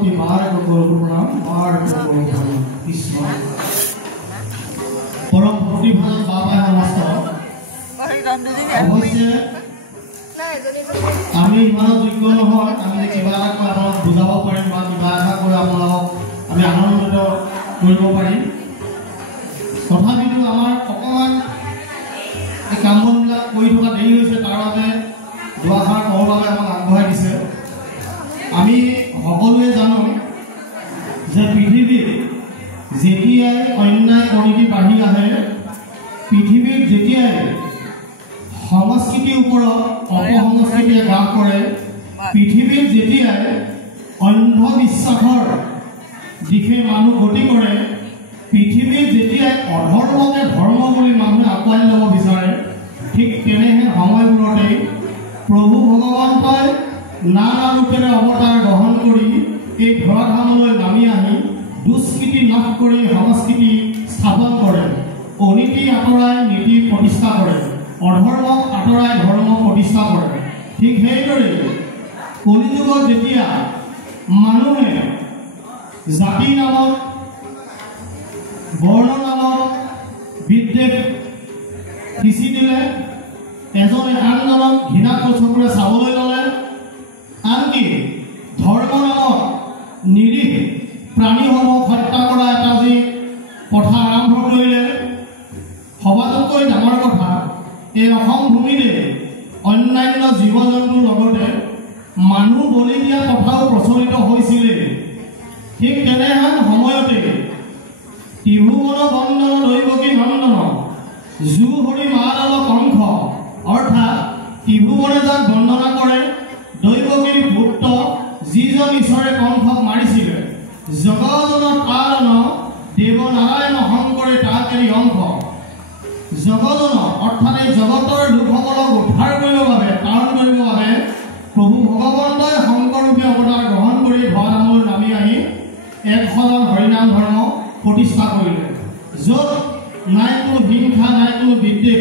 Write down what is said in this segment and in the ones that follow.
प्रति बार प्रणाम बार कृष्ण परम भक्तिभाव बाबा नमस्कार अवश्य আমি ইমান যোগ্য নহয় আমি কিবা এটা কৈ আপোনাক বুজাব পাৰিম বা কিবা এটা কৈ আপোনাক আমি আনন্দিত কৰিব পাৰিম তথাপিতো আমাৰ অকমান এই কামবিলাক কৰি থকা দেৰি হৈছে তাৰ বাবে দুআষাৰ ক'বৰ বাবে আমাক আগবঢ়াই দিছে আমি সকলোৱে জানো যে পৃথিৱীত যেতিয়াই অন্যায় অনীতি বাঢ়ি আহে পৃথিৱীত যেতিয়াই সংস্কৃতিৰ ওপৰত অপসংস্কৃতিয়ে গ্ৰাস কৰে পৃথিৱীত যেতিয়াই অন্ধবিশ্বাসৰ দিশে মানুহ গতি কৰে পৃথিৱীত যেতিয়াই অধৰ্মকে ধৰ্ম বুলি মানুহে আঁকোৱালি ল'ব বিচাৰে ঠিক তেনেহে সময়বোৰতে প্ৰভু ভগৱন্তই নানা ৰূপেৰে অৱতাৰ গ্ৰহণ কৰি এই ধৰাধামলৈ নামি আহি দুষ্কৃতি নাশ কৰি সংস্কৃতি স্থাপন কৰে অনীতি আঁতৰাই নীতি প্ৰতিষ্ঠা কৰে অধৰ্মক আঁতৰাই ধৰ্ম প্ৰতিষ্ঠা কৰে ঠিক সেইদৰে কলিযুগত যেতিয়া মানুহে জাতি নামত বৰ্ণ নামত বিদ্বেষ সিঁচি দিলে এজনে আনজনক ঘৃণাকৰ চকুৰে চাবলৈ ল'লে আনকি ধৰ্ম নামত নিৰীহ প্ৰাণীসমূহক হত্যা কৰা এটা যি কথা আৰম্ভ কৰিলে সবাতোকৈ ডাঙৰ কথা এই অসম ভূমিতে অন্যান্য জীৱ জন্তুৰ লগতে মানুহ বলি দিয়া কথাও প্ৰচলিত হৈছিলে ঠিক তেনেহেন সময়তে ত্ৰিভুৱন বন্দন দৈৱকী নন্দন জু হৰি মাদল কংস অৰ্থাৎ ত্ৰিভুৱনে যাক বন্দনা কৰে দৈৱকীৰ পুত্ৰ যিজন ঈশ্বৰে কংসক মাৰিছিলে জগজনৰ পালন দেৱনাৰায়ণ শংকৰে তাকেৰি অংশ জগজন অৰ্থাৎ এই জগতৰ লোকসকলক উদ্ধাৰ কৰিবৰ বাবে তাৰণ কৰিবৰ বাবে প্ৰভু ভগৱন্তই শংকৰৰূপে অৱতাৰ গ্ৰহণ কৰি ধৰাধামলৈ নামি আহি এক সৰল হৰিনাম ধৰ্ম প্ৰতিষ্ঠা কৰিলে য'ত নাই কোনো হিংসা নাই কোনো বিদ্বেষ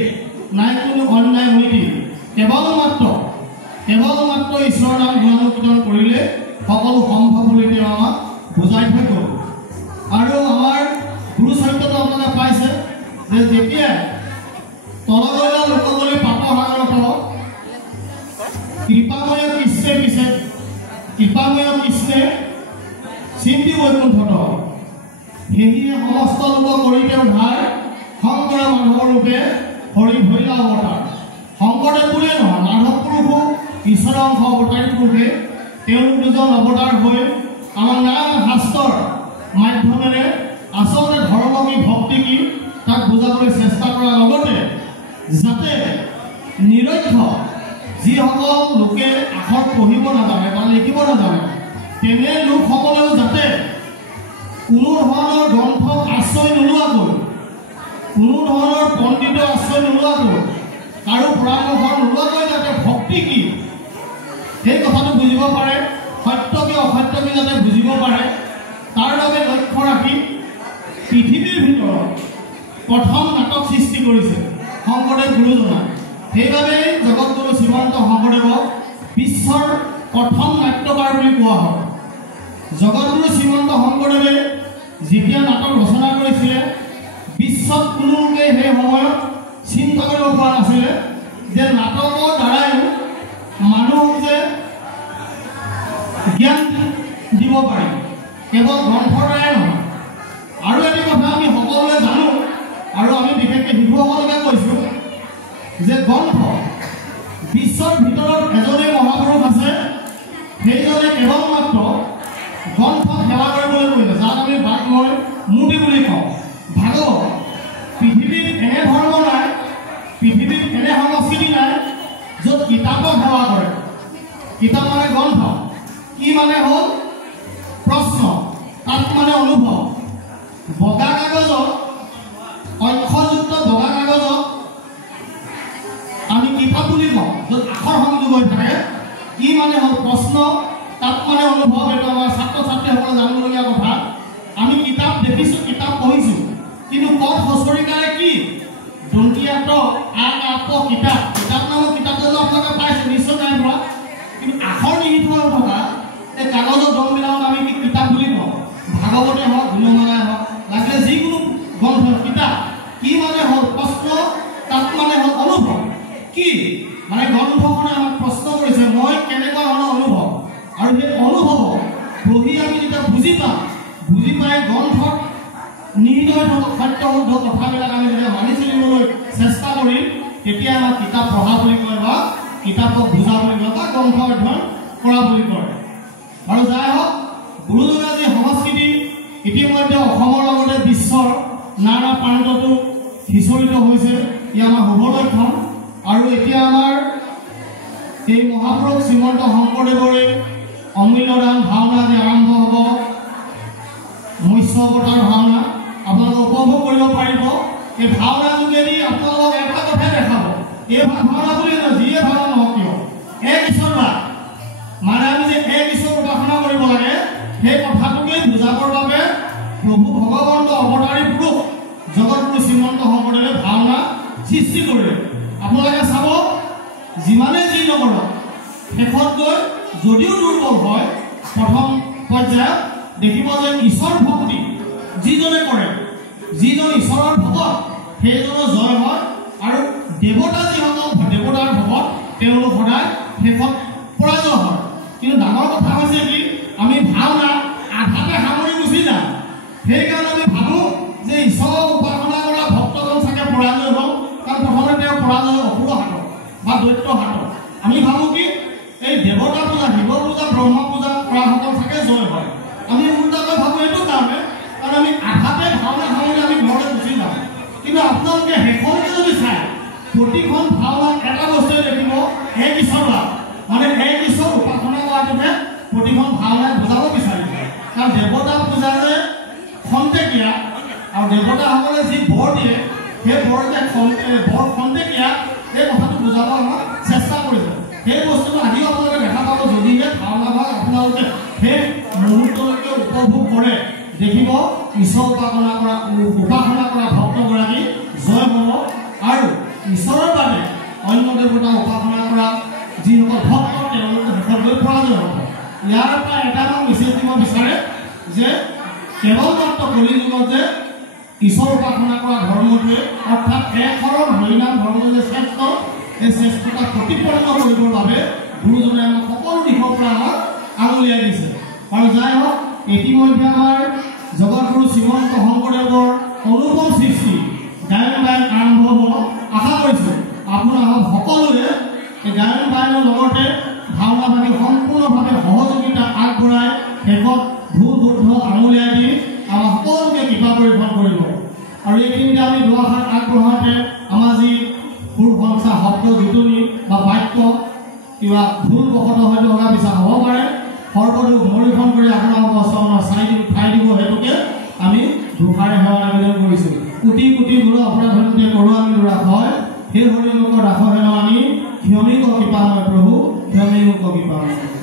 নাই কোনো অন্যায় নীতি কেৱল মাত্ৰ ঈশ্বৰৰ নাম গুণানুকীৰ্তন কৰিলে সকলো সম্ভৱ বুলি তেওঁ আমাক বুজাই থৈ গ'ল আৰু আমাৰ গুৰু চৰিত্ৰটো আপোনালোকে পাইছে যে যেতিয়া তলগৈলা লোকগলি পাপসাগৰত কৃপাময় কৃষ্ণে চিন্তি বৈকুণ্ঠত সেয়ে সমস্ত লোক কৰি তেওঁ ধাৰ শংকৰ মাধৱ ৰূপে হৰি ভৈলা অৱতাৰ শংকৰদেৱ বুলিয়ে নহয় মাধৱ পুৰুষো ঈশ্বৰৰ অংশ অৱতাৰী ৰূপে তেওঁলোক দুজন অৱতাৰ হৈ আমাৰ নাম শাস্ত্ৰৰ মাধ্যমেৰে আচলতে ধৰ্ম কি ভক্তি কি তাক বুজাবলৈ চেষ্টা কৰাৰ লগতে যাতে নিৰক্ষ যিসকল লোকে আখৰ পঢ়িব নাজানে বা লিখিব নাজানে তেনে লোকসকলেও যাতে কোনো ধৰণৰ গ্ৰন্থক আশ্ৰয় নোলোৱাকৈ কোনো ধৰণৰ পণ্ডিতৰ আশ্ৰয় নোলোৱাকৈ কাৰো পৰামৰ্শ নোলোৱাকৈ যাতে ভক্তি কি সেই কথাটো বুজিব পাৰে সত্য কি অসত্য কি যাতে বুজিব পাৰে তাৰ বাবে লক্ষ্য ৰাখি পৃথিৱীৰ ভিতৰত প্ৰথম নাটক সৃষ্টি কৰিছে শংকৰদেৱ গুৰুজনাই সেইবাবে জগতগুৰু শ্ৰীমন্ত শংকৰদেৱক বিশ্বৰ প্ৰথম নাট্যকাৰ বুলি কোৱা হয় জগতগুৰু শ্ৰীমন্ত শংকৰদেৱে যেতিয়া নাটক ৰচনা কৰিছিলে বিশ্বত কোনো লোকে সেই সময়ত চিন্তা কৰিব পৰা নাছিলে যে নাটকৰ দ্বাৰাই মানুহক যে জ্ঞান দিব পাৰি কেৱল গ্ৰন্থৰ দ্বাৰাই নহয় আৰু এটি কথা আমি সকলোৱে জানো আৰু আমি বিশেষকৈ শিশুসকলকে কৈছোঁ যে গ্ৰন্থ বিশ্বৰ ভিতৰত এজনেই মহাপুৰুষ আছে সেইজনে কেৱল মাত্ৰ গ্ৰন্থক সেৱা কৰিবলৈ কৰিলে যাক আমি ভাগ লৈ মূৰ্তি বুলি কওঁ ভাগৱত পৃথিৱীত এনে ধৰ্ম নাই পৃথিৱীত এনে সংস্কৃতি নাই য'ত কিতাপক সেৱা কৰে কিতাপ মানে গ্ৰন্থ কি মানে হ'ল প্ৰশ্ন তাত মানে অনুভৱ বগা কাগজত অক্ষৰযুক্ত বগা কাগজত আমি কিতাপ বুলি কওঁ য'ত আখৰ সংযোগ হৈ থাকে কি মানে হ'ল প্ৰশ্ন তাত মানে অনুভৱ এইটো আমাৰ ছাত্ৰ ছাত্ৰীসকলে জানিবলগীয়া কথা আমি কিতাপ দেখিছোঁ কিতাপ পঢ়িছোঁ কিন্তু কত হচৰিকাৰে কি দন্তীয়াত কিতাপ কিতাপ নামৰ কিতাপটো আপোনালোকে পাইছে নিশ্চয় নাই পৰা কিন্তু আখৰ নিহিত হৈ থকা এই কাগজৰ দমবিলাকত আমি কি ভাগৱতে হওক গুণমালাই হওক লাগিলে যিকোনো গ্ৰন্থ কিতাপ কি মানে হ'ল প্ৰশ্ন তাত মানে হ'ল অনুভৱ কি মানে গ্ৰন্থখনে আমাক প্ৰশ্ন কৰিছে মই কেনেকুৱা ধৰণৰ অনুভৱ আৰু সেই অনুভৱ পঢ়ি আমি যেতিয়া বুজি পাই গ্ৰন্থত নিহিত হৈ থকা সত্য শুদ্ধ কথাবিলাক আমি যেতিয়া মানি চলিবলৈ চেষ্টা কৰিম তেতিয়া আমাক কিতাপ পঢ়া বুলি কয় বা কিতাপক বুজা বুলি কয় বা গ্ৰন্থ অধ্যয়ন কৰা বুলি কয় আৰু যাই হওক গুৰুজনাৰ যি সংস্কৃতি ইতিমধ্যে অসমৰ লগতে বিশ্বৰ নানা প্ৰান্ততো সিঁচৰিত হৈছে ই আমাৰ শুভ লক্ষণ আৰু এতিয়া আমাৰ এই মহাপুৰুষ শ্ৰীমন্ত শংকৰদেৱৰে অমূল্যদান ভাওনা আজি আৰম্ভ হ'ব মৎস্য অৱতাৰ ভাওনা আপোনালোকে উপভোগ কৰিব পাৰিব এই ভাওনা যোগেদি আপোনালোকক এটা কথাই দেখাব এই ভাওনা বুলি নহয় যিয়ে ভাওনা নহওক কিয় এক ঈশ্বৰবাদ মানে আমি যে এক ঈশ্বৰ উপাসনা কৰিব লাগে সেই কথাটোকে বুজাবৰ বাবে প্ৰভু ভগৱন্ত অৱতাৰী পুৰুষ জগতগুৰু শ্ৰীমন্ত শংকৰদেৱে ভাওনা সৃষ্টি কৰিলে আপোনালোকে চাব যিমানে যি নকৰক শেষত গৈ যদিও দুৰ্বল হয় প্ৰথম পৰ্যায়ত দেখিব যে ঈশ্বৰ ভক্তি যিজনে কৰে যিজন ঈশ্বৰৰ ভকত সেইজনৰ জয় হয় আৰু দেৱতা যিসকল দেৱতাৰ ভকত তেওঁলোক সদায় শেষত পৰাজয় হয় কিন্তু ডাঙৰ কথা হৈছে কি আমি ভাওনা আধাতে সামৰি গুচি যাওঁ সেইকাৰণে আমি ভাবোঁ যে ঈশ্বৰৰ উপাসনা কৰা ভক্তজন চাগে পৰাজয় হ'ল কাৰণ প্ৰথমতে তেওঁ পৰাজয় অসুৰ হাতত বা দৈত্য হাতত আমি ভাবোঁ কি এই দেৱতা পূজা শিৱ পূজা ব্ৰহ্ম পূজা কৰাসকল চাগে জয় হয় আমি উল্টাকৈ ভাবোঁ এইটো কাৰণে কাৰণ আমি আধাতে ভাওনা সামৰি আমি ঘৰলৈ গুচি যাওঁ কিন্তু আপোনালোকে শেষলৈকে যদি চায় প্ৰতিখন ভাওনাত এটা বস্তুৱে দেখিব এক ঈশ্বৰবাদ মানে এক ঈশ্বৰ উপাসনা কৰাটোকে প্ৰতিখন ভাওনাই বুজাব বিচাৰিছে কাৰণ দেৱতা পূজা যে খন্তেকীয়া আৰু দেৱতাসকলে যি বৰ দিয়ে সেই বৰ যে বৰ খন্তেকীয়া এই কথাটো বুজাব আমাক চেষ্টা কৰিছে সেই বস্তুটো আজিও আপোনালোকে দেখা পাব যদিহে ভাওনা ভাগ আপোনালোকে সেই মুহূৰ্তলৈকে উপভোগ কৰে দেখিব ঈশ্বৰ উপাসনা কৰা ভক্তগৰাকী জয় হ'ব আৰু ঈশ্বৰৰ বাবে অন্য দেৱতা উপাসনা কৰা যিসকল ভক্ত তেওঁলোকে শেষত গৈ পৰাজয় হ'ব ইয়াৰ পৰা এটা নাম মেছেজ দিব বিচাৰে যে কেৱল মাত্ৰ কলি যুগত যে ঈশ্বৰ উপাসনা কৰা ধৰ্মটোৱে অৰ্থাৎ এক শৰণ হৰিনাম ধৰ্ম যে শ্ৰেষ্ঠ এই শ্ৰেষ্ঠতা প্ৰতিপন্ন কৰিবৰ বাবে গুৰুজনে আমাক সকলো দিশৰ পৰা আমাক আঙুলিয়াই দিছে আৰু যাই হওক ইতিমধ্যে আমাৰ জগতগুৰু শ্ৰীমন্ত শংকৰদেৱৰ অনুপম সৃষ্টি গায়ন বায়ন আৰম্ভ হ'ব আশা কৰিছোঁ আপোনালোক সকলোৱে এই গায়ন বায়নৰ লগতে ভাওনা ভাগি সম্পূৰ্ণভাৱে সহযোগিতা আগবঢ়াই শেষত ভুল শুদ্ধ আঙুলিয়াই দি আমাৰ সকলোকে কৃপা পৰিভ্ৰমণ কৰিব আৰু এইখিনিতে আমি দুআষাৰ আগবঢ়াওঁতে আমাৰ যি সুৰ সংস্থা শব্দ জুটনি বা বাক্য কিবা ভুল বশতঃ হয়তো অগা পিছা হ'ব পাৰে সৰ্বদোষ মৰিখন কৰি আপোনালোকৰ চৰণৰ ঠাই দিব হেতুকে আমি দুষাৰে সেৱা নিবেদন কৰিছোঁ কোটি কোটি গুৰু অপৰাধতে কৰোঁ আমি দুৰাশ হয় সেই হৰিমুখৰ ৰাস হেন আমি ক্ষমিক কৃপাময় প্ৰভু ক্ষমিক কৃপাময়